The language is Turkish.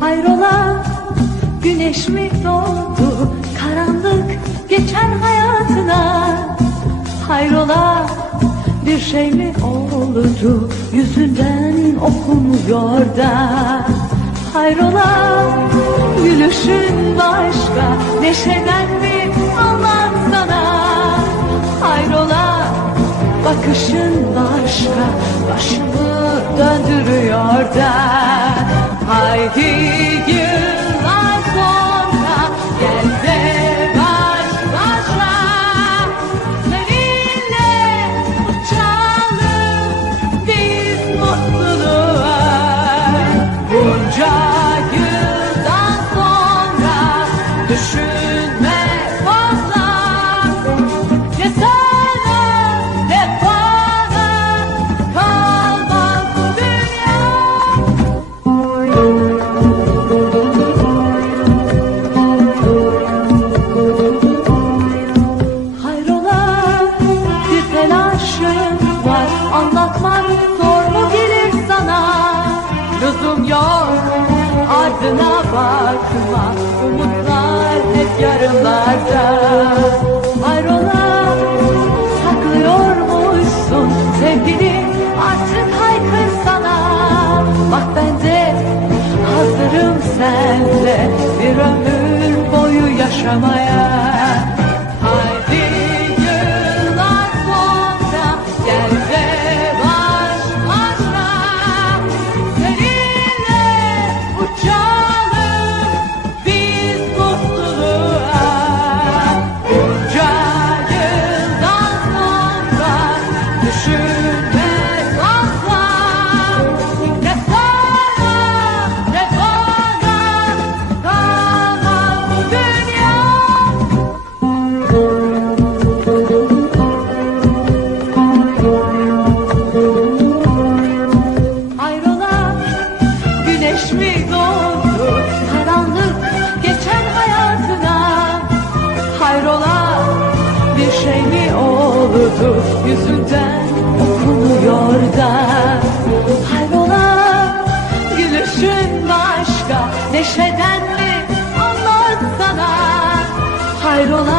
Hayrola güneş mi doğdu? Karanlık geçen hayatına. Hayrola bir şey mi oldu? Yüzünden okumuyor da. Hayrola gülüşün başka neşeden mi anlatsana bakışın başka başımı döndürüyor da Haydi yıllar ardına bakma Umutlar hep yarınlarda Hayrola saklıyormuşsun Sevgili artık haykır sana. Bak ben de hazırım senle Bir ömür boyu yaşamaya ne oldu yüzünden okunuyor da. Hayrola gülüşün başka neşeden mi anlatsana Hayrola